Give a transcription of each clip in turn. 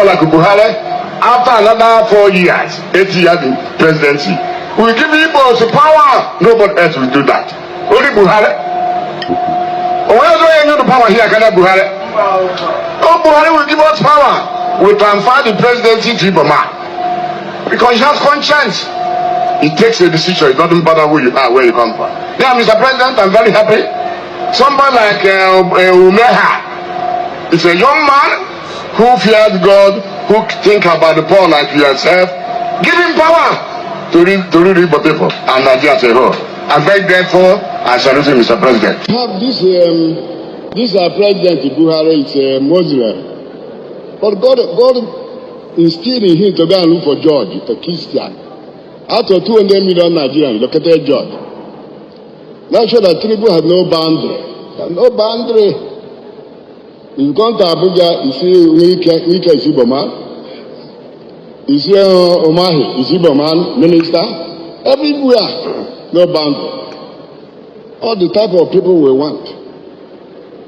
people like Buhari, after another 4 years, 8 years in presidency, we give Igbos power. Nobody else will do that. Only Buhari. Why do you know the power here? Can Buhari? Oh, Buhari will give us power. We transfer the presidency to Iboma. Because he has conscience. He takes a decision. It doesn't matter who you are, where you come from. Yeah, Mr. President, I'm very happy. Somebody like Umeha is a young man who fears God, who think about the poor like yourself. Give him power to read Igbo people and Nigeria as a whole. I'm very grateful. I salute you, Mr. President. This President Buhari is a Muslim. But God instilled in him to go and look for George, the Christian. Out of 200 million Nigerians, look at that George. Now show that Tinubu has no boundary. No boundary. You come to Abuja, you see Wike is Igbo man. You see Omahi is Igbo man, minister. Everywhere, no boundary. All the type of people we want.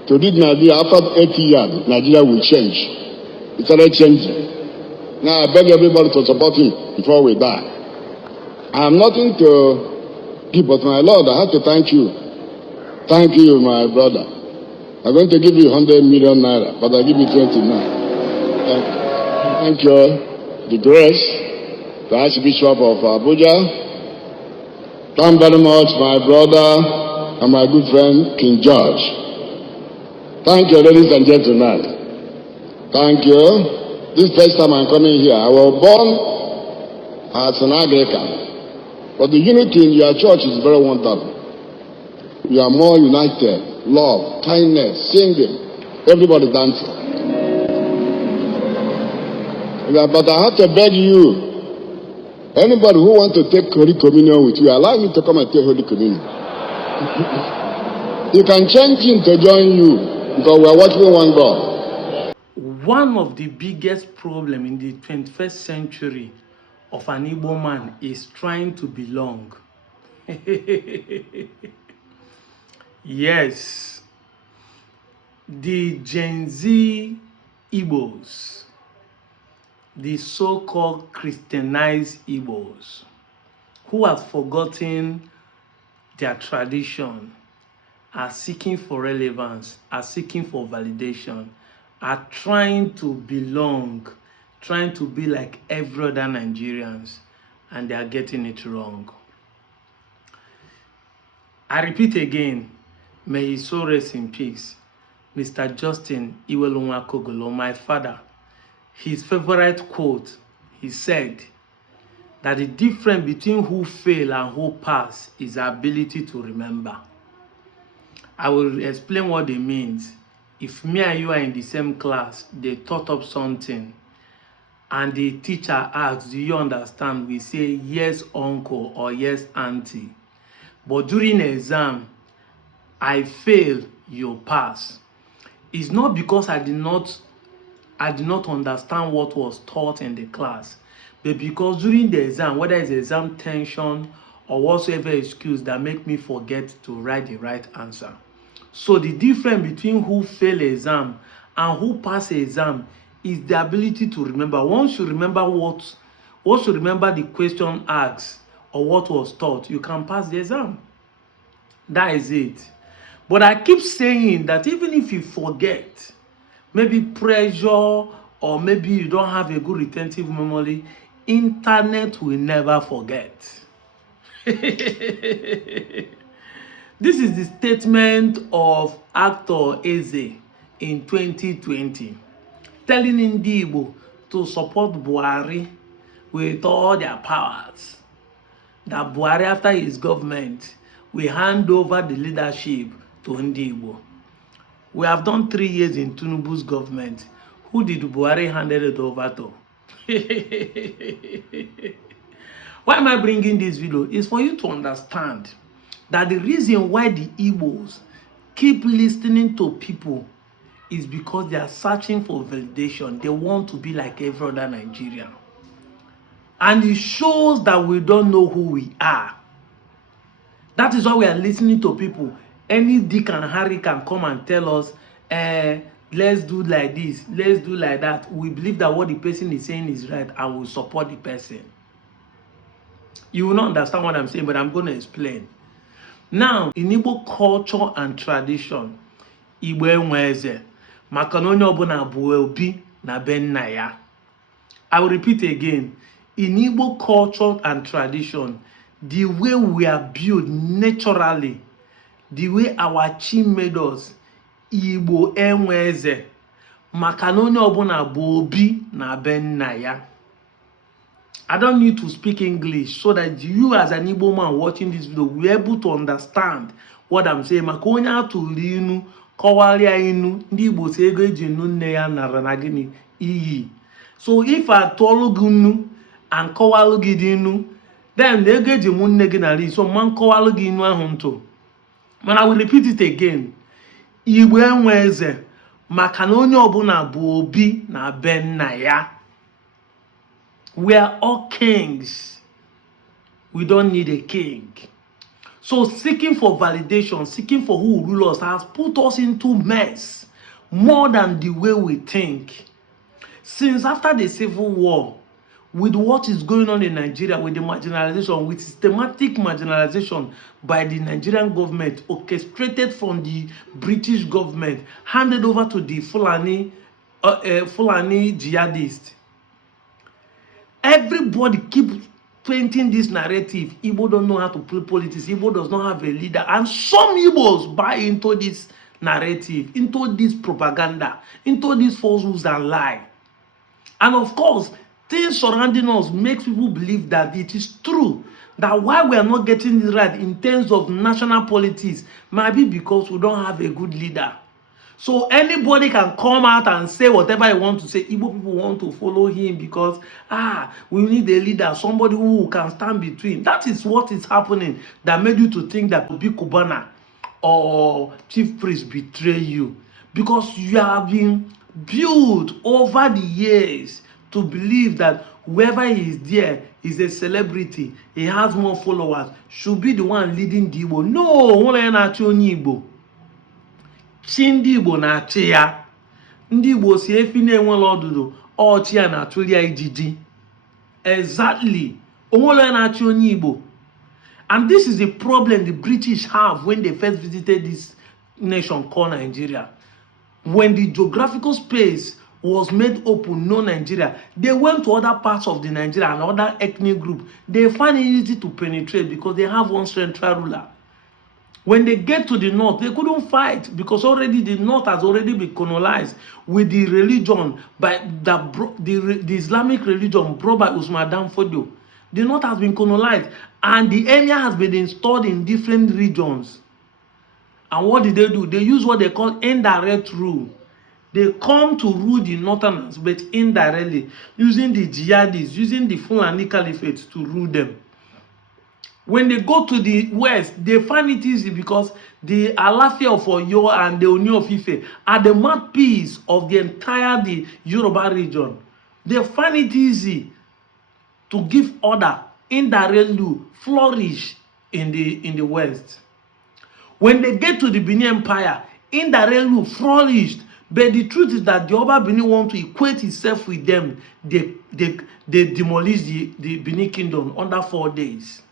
To lead Nigeria after 80 years, Nigeria will change. It's already changing. Now I beg everybody to support him before we die. I have nothing to give, but my Lord, I have to thank you. Thank you, my brother. I'm going to give you 100 million naira, but I'll give you 29. Thank you. The grace, the Archbishop of Abuja. Thank very much, my brother and my good friend, King George. Thank you, ladies and gentlemen. Thank you. This first time I'm coming here, I was born as an Anglican. But the unity in your church is very wonderful. You are more united, love, kindness, singing, everybody dancing. Yeah, but I have to beg you, anybody who wants to take Holy Communion with you, allow me to come and take Holy Communion. You can change him to join you, because we are worshiping one God. One of the biggest problems in the 21st century of an Igbo man is trying to belong. Yes, the Gen Z Igbos, the so-called Christianized Igbos, who have forgotten their tradition, are seeking for relevance, are seeking for validation, are trying to belong, trying to be like every other Nigerians, and they are getting it wrong. I repeat again, may his soul rest in peace. Mr. Justin Iwelunwa-Kogolo, my father, his favorite quote, he said that the difference between who fail and who pass is the ability to remember. I will explain what it means. If me and you are in the same class, they taught up something, and the teacher asks, do you understand? We say, yes, uncle, or yes, auntie. But during the exam, I fail, you pass. It's not because I did not understand what was taught in the class, but because during the exam, whether it's exam tension or whatsoever excuse that make me forget to write the right answer. So the difference between who fail exam and who pass exam is the ability to remember. Once you remember the question asked or what was taught, you can pass the exam. That is it. But I keep saying that even if you forget, maybe pressure or maybe you don't have a good retentive memory, internet will never forget. This is the statement of actor Eze in 2020, telling Ndi Igbo to support Buhari with all their powers. That Buhari, after his government, will hand over the leadership to Ndi Igbo. We have done 3 years in Tinubu's government. Who did Buhari hand it over to? Why am I bringing this video? It's for you to understand that the reason why the Igbos keep listening to people is because they are searching for validation. They want to be like every other Nigerian. And it shows that we don't know who we are. That is why we are listening to people. Any Dick and Harry can come and tell us, let's do like this, let's do like that. We believe that what the person is saying is right and we support the person. You will not understand what I'm saying, but I'm going to explain. Now, in Igbo culture and tradition, Igbo enwe eze maka na onye ọbụla bụ obi na be nna ya. I will repeat again. In Igbo culture and tradition, the way we are built naturally, the way our chi made us, Igbo enwe eze maka na onye ọbụla bụ obi na be nna ya. I don't need to speak English so that you as an Igbo man watching this video will be able to understand what I'm saying. Maka onye atụrụ inu kọwalịa inu ndị Igbo si ego eji nnu nne ya nara na gịnị iyi. So if I tụọlụ gị nnu and kọwalụ gị dị inu, then the ego eji mụ nne gị nara iyi, so man kọwalụ gị inu ahụ ntụ. But I will repeat it again. Igbo enwe eze maka na onye ọbụla bụ obi na be nna ya. We are all kings. We don't need a king. So seeking for validation, seeking for who will rule us has put us into mess more than the way we think. Since after the Civil War, with what is going on in Nigeria, with the marginalization, with systematic marginalization by the Nigerian government, orchestrated from the British government, handed over to the Fulani jihadists. Everybody keeps painting this narrative. Igbo don't know how to play politics. Igbo does not have a leader. And some Igbos buy into this narrative, into this propaganda, into these falsehoods and lie. And of course, things surrounding us makes people believe that it is true. That why we are not getting it right in terms of national politics might be because we don't have a good leader. So anybody can come out and say whatever he wants to say. Igbo people want to follow him because, we need a leader, somebody who can stand between. That is what is happening that made you to think that Obi Kubana or chief priest betray you. Because you have been built over the years to believe that whoever is there is a celebrity, he has more followers, should be the one leading the Igbo. No, only not only Igbo. Chi ndị Igbo na-achị ya. Ndị Igbo si efi na-enwela ọdụdụ ọchị ya na-atụli ya ijiji. Exactly. Onwere na-achị onye Igbo. And this is the problem the British have when they first visited this nation called Nigeria. When the geographical space was made open, no Nigeria, they went to other parts of the Nigeria and other ethnic group. They find it easy to penetrate because they have one central ruler. When they get to the north, they couldn't fight because already the north has already been colonized with the religion by the Islamic religion brought by Usman Dan Fodio. The north has been colonized and the emir has been installed in different regions. And what did they do? They use what they call indirect rule. They come to rule the northerners, but indirectly, using the jihadists, using the Fulani Caliphate to rule them. When they go to the west, they find it easy because the Alafia of Oyo and the Oni of Ife are the mouthpiece of the entire Yoruba region. They find it easy to give order, indirectly flourish in the west. When they get to the Benin Empire, indirectly flourished. But the truth is that the Oba Benin want to equate itself with them. They demolished the Benin Kingdom under 4 days.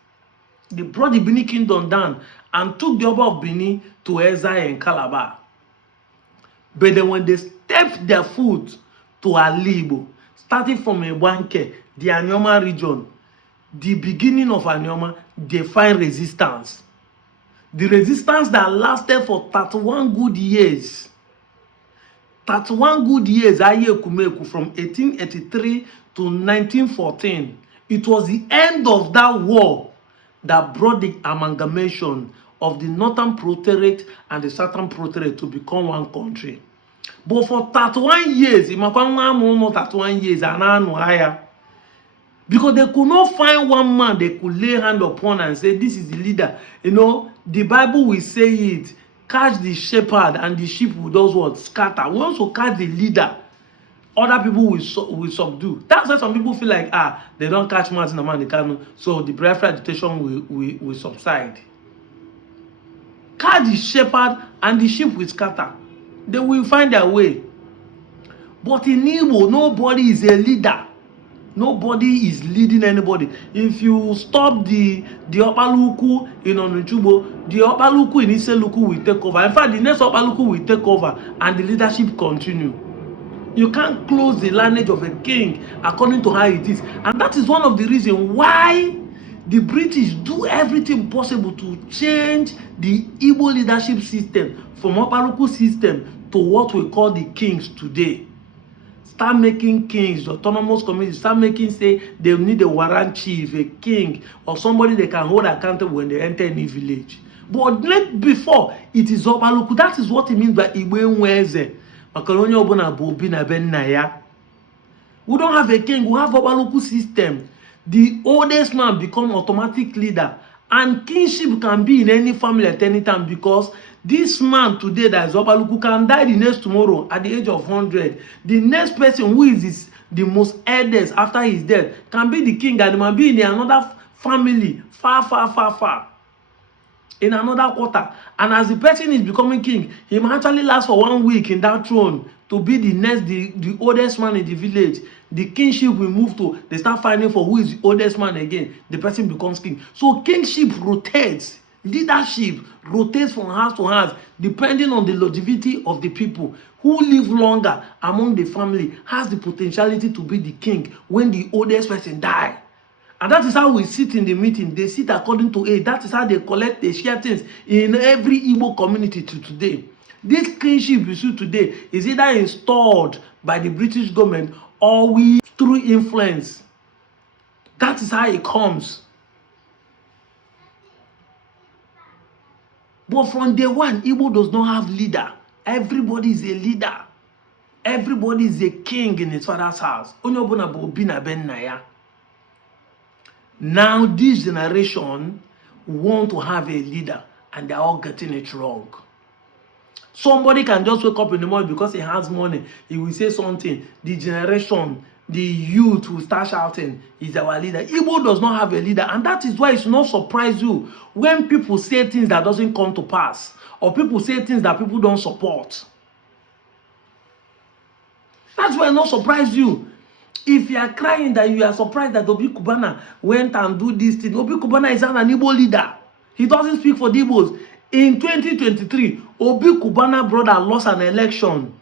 They brought the Benin Kingdom down and took the Oba of Benin to exile in Calabar. But then when they stepped their foot to Alibo, starting from Ebanke, the Anyoma region, the beginning of Anyoma, they find resistance. The resistance that lasted for 31 good years. 31 good years, Ayekumeku, from 1883 to 1914. It was the end of that war that brought the amalgamation of the Northern Protectorate and the Southern Protectorate to become one country. But for 31 years, 31 years, because they could not find one man they could lay hand upon and say, this is the leader. You know, the Bible will say it, catch the shepherd and the sheep will those words scatter. We also catch the leader, other people will subdue. That's why some people feel like, they don't catch Martin Amanikano, so the Biafra agitation will subside. Catch the shepherd and the sheep will scatter. They will find their way. But in Igbo, nobody is a leader. Nobody is leading anybody. If you stop the Opaluku in Onuchubo, the Opaluku in Iseluku will take over. In fact, the next Opaluku will take over and the leadership continue. You can't close the lineage of a king according to how it is. And that is one of the reasons why the British do everything possible to change the Igbo leadership system from Opaluku system to what we call the kings today. Start making kings, the autonomous community, start making, say, they need a warrant chief, a king, or somebody they can hold accountable when they enter any village. But before, it is Opaluku. That is what it means by Igbo Nweze. We don't have a king, we have Opaluku system. The oldest man become automatic leader. And kingship can be in any family at any time, because this man today that is Opaluku can die the next tomorrow at the age of 100. The next person who is the most eldest after his death can be the king, and it might be in another family far in another quarter. And as the person is becoming king, he might actually last for 1 week in that throne to be the oldest man in the village. The kingship will move to, they start fighting for who is the oldest man again. The person becomes king. So kingship rotates. Leadership rotates from house to house depending on the longevity of the people. Who live longer among the family has the potentiality to be the king when the oldest person dies. And that is how we sit in the meeting. They sit according to age. That is how they collect, they share things in every Igbo community to today. This kingship you see today is either installed by the British government or we through influence. That is how it comes. But from day one, Igbo does not have leader. Everybody is a leader. Everybody is a king in his father's house. Now this generation want to have a leader, and they're all getting it wrong. Somebody can just wake up in the morning because he has money. He will say something. The generation, the youth will start shouting, he's our leader. Igbo does not have a leader, and that is why it should not surprise you when people say things that doesn't come to pass, or people say things that people don't support. That's why it not surprise you. If you are crying that you are surprised that Obi Kubana went and do this thing, Obi Kubana is an Igbo leader. He doesn't speak for the Igbos. In 2023, Obi Kubana brother lost an election.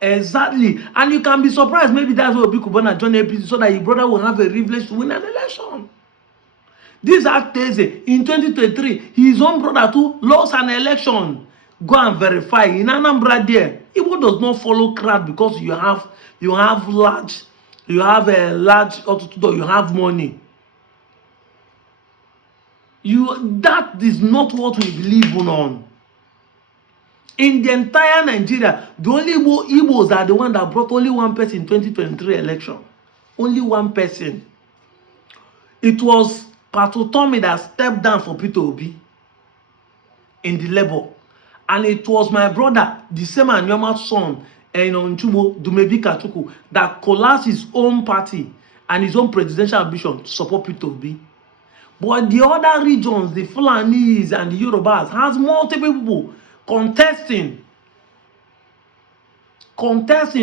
Exactly. And you can be surprised, maybe that's why Obi Kubana joined APC, so that his brother will have a privilege to win an election. This actors in 2023, his own brother too lost an election. Go and verify. In Anambra there, Igbo does not follow crowd because you have a large altitude, you have money. That is not what we believe on. In the entire Nigeria, the only Igbos are the one that brought only one person in 2023 election. Only one person. It was Patu Tommy that stepped down for Peter Obi in the Labour. And it was my brother, the same Anyoma's son, Onchubo Dumebi Kachuku, that collapsed his own party and his own presidential ambition to support Peter Obi. But the other regions, the Fulanis and the Yorubas, has multiple people contesting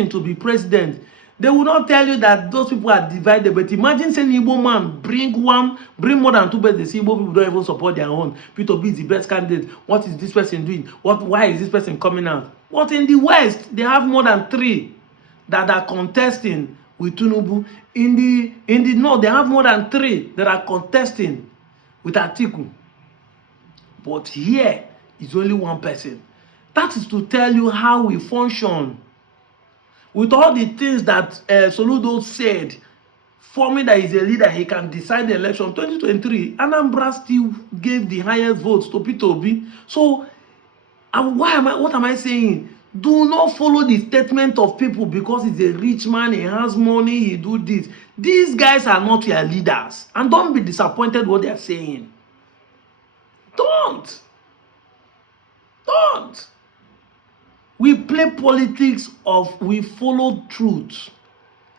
to be president. They will not tell you that those people are divided, but imagine saying Igbo man bring more than 2 birthdays. Igbo people don't even support their own. Peter Obi is the best candidate. What is this person doing? Why is this person coming out? But in the West, they have more than 3 that are contesting with Tinubu. In the North, they have more than 3 that are contesting with Atiku. But here is only one person. That is to tell you how we function. With all the things that Soludo said, forming that he's a leader, he can decide the election. 2023, Anambra still gave the highest votes to Peter Obi. So, what am I saying? Do not follow the statement of people because he's a rich man, he has money, he do this. These guys are not your leaders. And don't be disappointed what they are saying. Don't. We play politics we follow truth.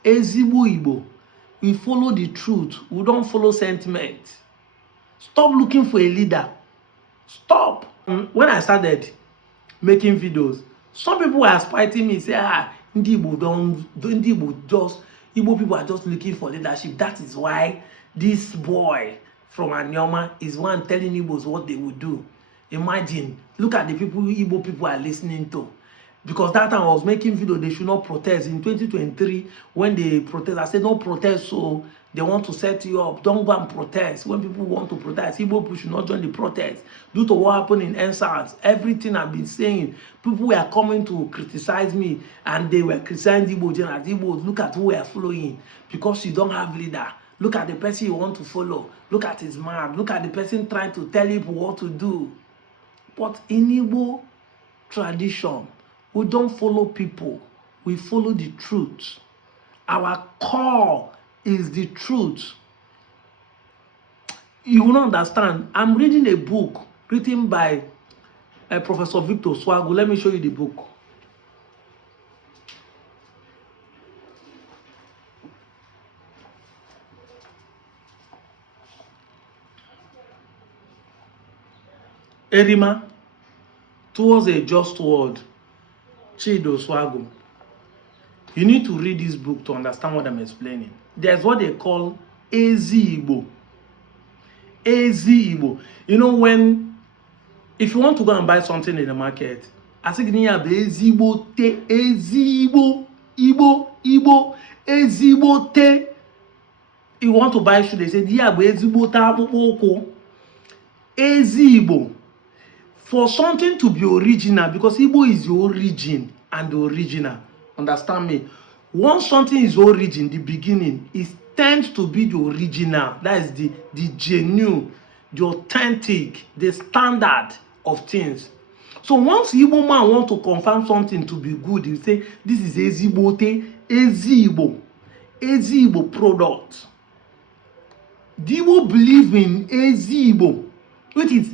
Ezigbo Igbo. We follow the truth. We don't follow sentiment. Stop looking for a leader. Stop. When I started making videos, some people were fighting me, say, Igbo people are just looking for leadership. That is why this boy from Anioma is one telling Igbos what they would do. Imagine, look at the people Igbo people are listening to. Because that time I was making video, they should not protest. In 2023, when they protest, I said, no protest, so they want to set you up. Don't go and protest. When people want to protest, Igbo people should not join the protest. Due to what happened in NSAS, everything I've been saying, people were coming to criticize me, and they were criticizing Igbo generals. Igbo, look at who we are following. Because you don't have leader. Look at the person you want to follow. Look at his mouth. Look at the person trying to tell you what to do. But in Igbo tradition, we don't follow people. We follow the truth. Our core is the truth. You will not understand. I'm reading a book written by Professor Victor Swago. Let me show you the book. Erima, towards a just word. Chido Swago. You need to read this book to understand what I'm explaining. There's what they call Igbo. Igbo. You know, if you want to go and buy something in the market, I think you have Igbo te, Igbo, Igbo te. You want to buy shoe, they say, yeah, Igbo ta Igbo. For something to be original, because Igbo is the origin and the original. Understand me? Once something is origin, the beginning, it tends to be the original. That is the genuine, the authentic, the standard of things. So once Igbo man want to confirm something to be good, he say, this is Ezigbote, Ezigbo product. The Igbo believe in Ezigbo, which is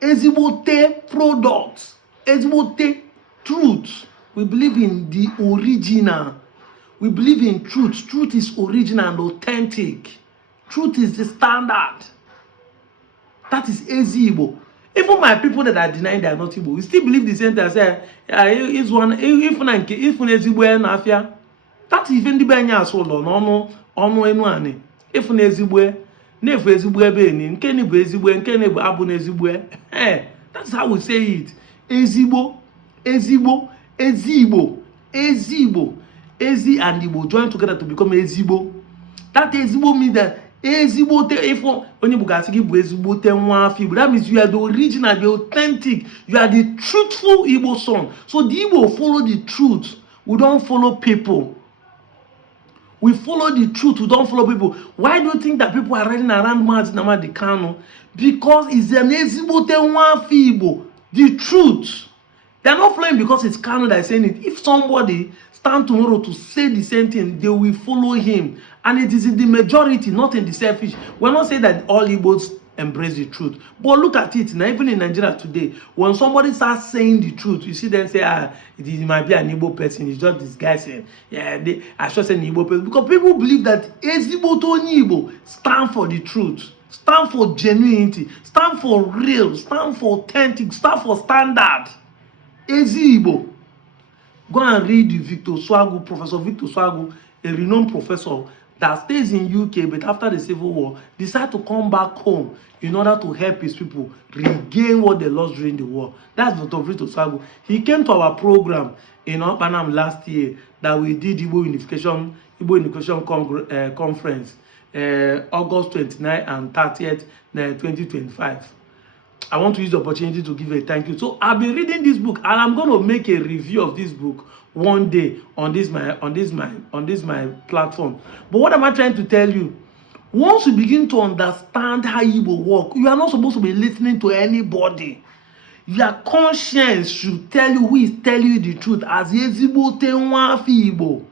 Ezigbote products, Ezigbote truth. We believe in the original. We believe in truth. Truth is original and authentic. Truth is the standard. That is Igbo. Even my people that are denying they are not Igbo, we still believe the same thing. I say, if Ezigbo na afia, that is even the banya solo no enu ani. If Ezigbo na-efu ezigbo ebe eni, nke ni bụ ezigbo, nke ni bụ abụ na ezigbo. That's how we say it. Ezigbo, Ezigbo, Ezigbo, Ezigbo, Ezi and Igbo join together to become Ezigbo. That Ezigbo means that Ezigbo te, if onye bụ gasị gị bụ Ezigbo te nwa afọ Igbo, that means you are the original, the authentic, you are the truthful Igbo son. So the Igbo follow the truth. We don't follow people. We follow the truth, we don't follow people. Why do you think that people are riding around Namadi Kano? Because it's an Ezigbo te nwa afọ Igbo, the truth. They are not following because it's Kano that is saying it. If somebody stand tomorrow to say the same thing, they will follow him. And it is in the majority, not in the selfish. We're not saying that all Igbos embrace the truth. But look at it now, even in Nigeria today, when somebody starts saying the truth, you see them say, it might be an Igbo person, it's just this guy saying, I should say an Igbo person. Because people believe that Ezigbo to Igbo stand for the truth, stand for genuinity, stand for real, stand for authentic, stand for standard. Igbo. Go and read the Victor Swago, Professor Victor Swago, a renowned professor that stays in UK, but after the Civil War, decided to come back home in order to help his people regain what they lost during the war. That's Dr. Victor Swago. He came to our program in Panam last year that we did Igbo Unification Conference, August 29th and 30th, 2025. I want to use the opportunity to give a thank you. So I've been reading this book, and I'm going to make a review of this book one day on this my platform. But what am I trying to tell you? Once you begin to understand how Igbo work, you are not supposed to be listening to anybody. Your conscience should tell you who is telling you the truth as Ezigbo te nwa afọ Igbo.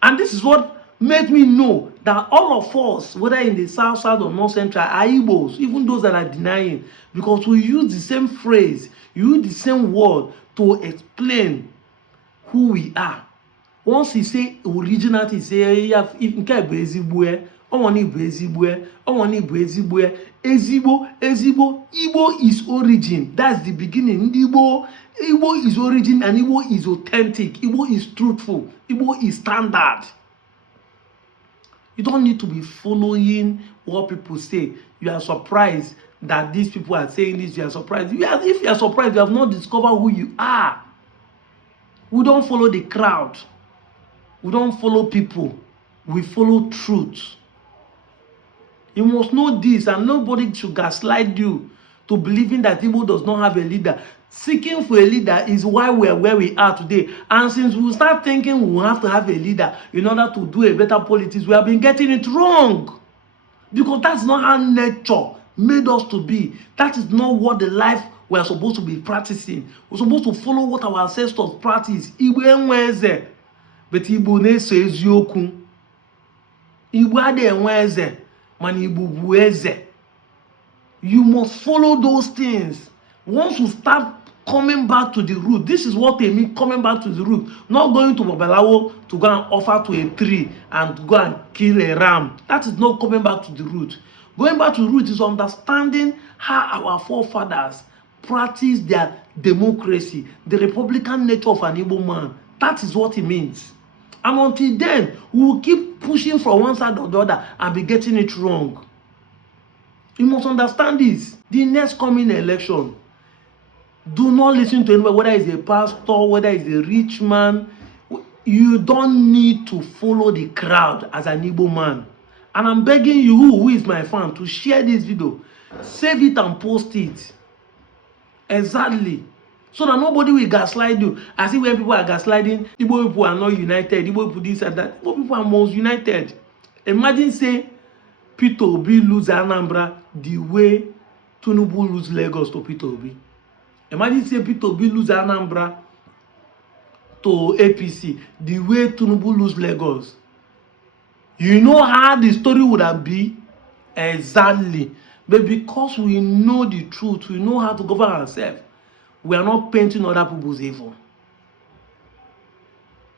And this is what made me know that all of us, whether in the south side or north central, are Igbos, even those that are denying, because we use the same phrase, use the same word to explain who we are. Once you say originality, say if nke bụ ezigbo, Onwani bụ ezigbo, onwani bụ ezigbo, ezigbo. Igbo is origin. That's the beginning. Igbo is origin and Igbo is authentic. Igbo is truthful. Igbo is standard. You don't need to be following what people say. You are surprised that these people are saying this. You are surprised. If you are surprised, you have not discovered who you are. We don't follow the crowd. We don't follow people. We follow truth. You must know this, and nobody should gaslight you to believing that Igbo does not have a leader. Seeking for a leader is why we are where we are today. And since we start thinking we have to have a leader in order to do a better politics, we have been getting it wrong. Because that's not how nature made us to be. That is not what the life we are supposed to be practicing. We're supposed to follow what our ancestors practice. Igbo enweze, but Igbo na-eso eziokwu. Igbo ade enweze, man Igbo bụ eze. You must follow those things. Once you start coming back to the root, this is what they mean, coming back to the root. Not going to Babalawo to go and offer to a tree and go and kill a ram. That is not coming back to the root. Going back to the root is understanding how our forefathers practiced their democracy, the republican nature of an Igbo man. That is what it means. And until then, we will keep pushing from one side or the other and be getting it wrong. You must understand this. The next coming election, do not listen to anybody, whether it's a pastor, whether it's a rich man. You don't need to follow the crowd as an Igbo man. And I'm begging you, who is my fan, to share this video. Save it and post it. Exactly. So that nobody will gaslight you. I see when people are gaslighting, Igbo people are not united, Igbo people this and that. Igbo people are most united. Imagine say Peter Obi lose Anambra the way Tinubu lose Lagos to Peter Obi. Imagine say Peter Obi lose Anambra to APC the way Tinubu lose Lagos. You know how the story would have been? Exactly. But because we know the truth, we know how to govern ourselves, we are not painting other people's evil.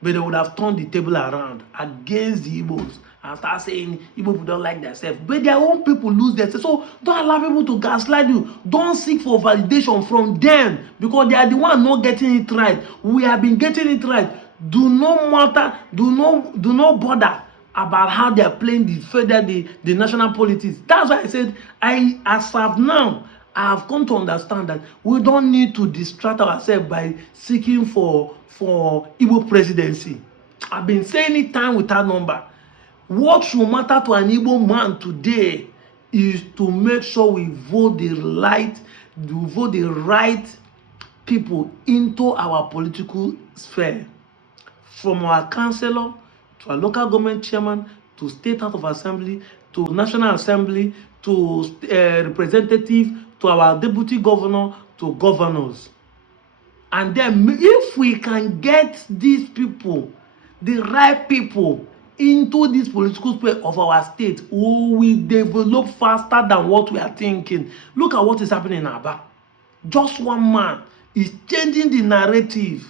But they would have turned the table around against the Igbos and start saying Igbo people don't like themselves. But their own people lose themselves. So don't allow people to gaslight you. Don't seek for validation from them because they are the ones not getting it right. We have been getting it right. Do not matter, do not bother about how they are playing the national politics. That's why I said, as of now, I have come to understand that we don't need to distract ourselves by seeking for Igbo presidency. I've been saying it time without number. What should matter to an Igbo man today is to make sure we vote the right people into our political sphere. From our councillor, to our local government chairman, to state house of assembly, to national assembly, to representative, to our deputy governor, to governors. And then if we can get these people, the right people, into this political space of our state, we will develop faster than what we are thinking. Look at what is happening in Aba. Just one man is changing the narrative.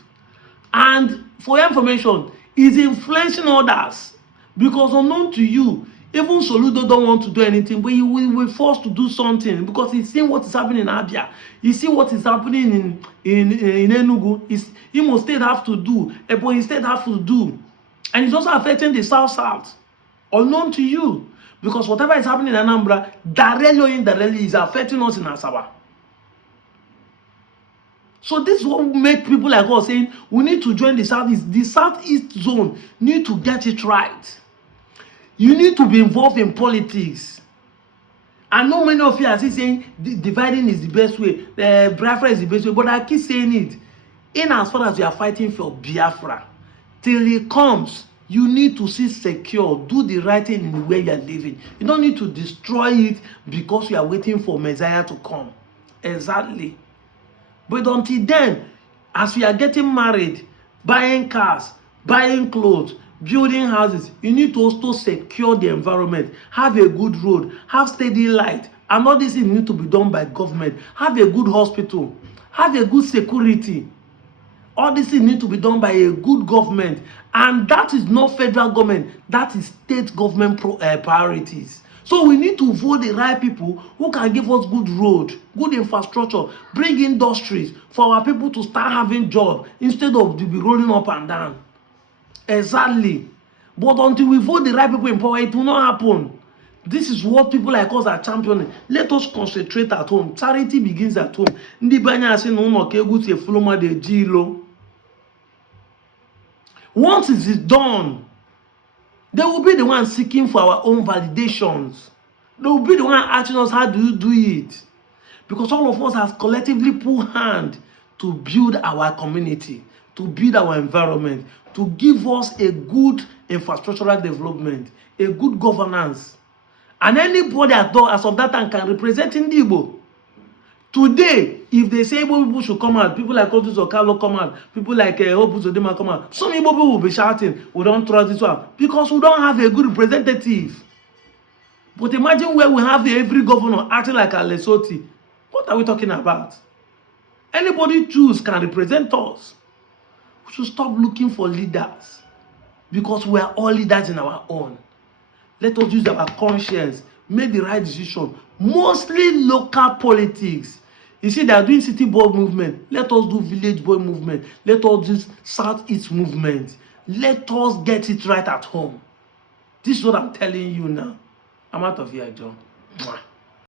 And for your information, is influencing others. Because unknown to you, even Soludo don't want to do anything, but he will be forced to do something because he's seeing what is happening in Abia. He see what is happening in Enugu. Imo State have to do, Ebonyi State have to do. And it's also affecting the South. Unknown to you. Because whatever is happening in Anambra, directly or indirectly, is affecting us in Asaba. So this is what make people like us saying, we need to join the Southeast. The Southeast zone need to get it right. You need to be involved in politics. I know many of you are saying dividing is the best way, Biafra is the best way, but I keep saying it. In as far as you are fighting for Biafra, till it comes, you need to see secure, do the right thing in the way you are living. You don't need to destroy it because you are waiting for Messiah to come. Exactly. But until then, as we are getting married, buying cars, buying clothes, building houses, you need to also secure the environment, have a good road, have steady light, and all these things need to be done by government. Have a good hospital, have a good security. All these things need to be done by a good government, and that is not federal government, that is state government priorities. So we need to vote the right people who can give us good road, good infrastructure, bring industries for our people to start having jobs instead of to be rolling up and down. Exactly. But until we vote the right people in power, it will not happen. This is what people like us are championing. Let us concentrate at home. Charity begins at home. Ndị be anyị asị na ụlọ ka egwu si efulu mmadụ eji ilo. Once it is done, they will be the ones seeking for our own validations. They will be the one asking us, how do you do it? Because all of us have collectively put hand to build our community, to build our environment, to give us a good infrastructural development, a good governance. And anybody at all as of that time can represent in Igbo. Today, if they say Igbo people should come out, people like Otus Okalo come out, people like Hope Uzodinma come out, some Igbo people will be shouting, we don't trust this one, because we don't have a good representative. But imagine where we have every governor acting like a Lesotho. What are we talking about? Anybody choose can represent us. We should stop looking for leaders, because we are all leaders in our own. Let us use our conscience, make the right decision. Mostly local politics. You see, they are doing city boy movement. Let us do village boy movement. Let us do southeast movement. Let us get it right at home. This is what I'm telling you now. I'm out of here, John. Mwah.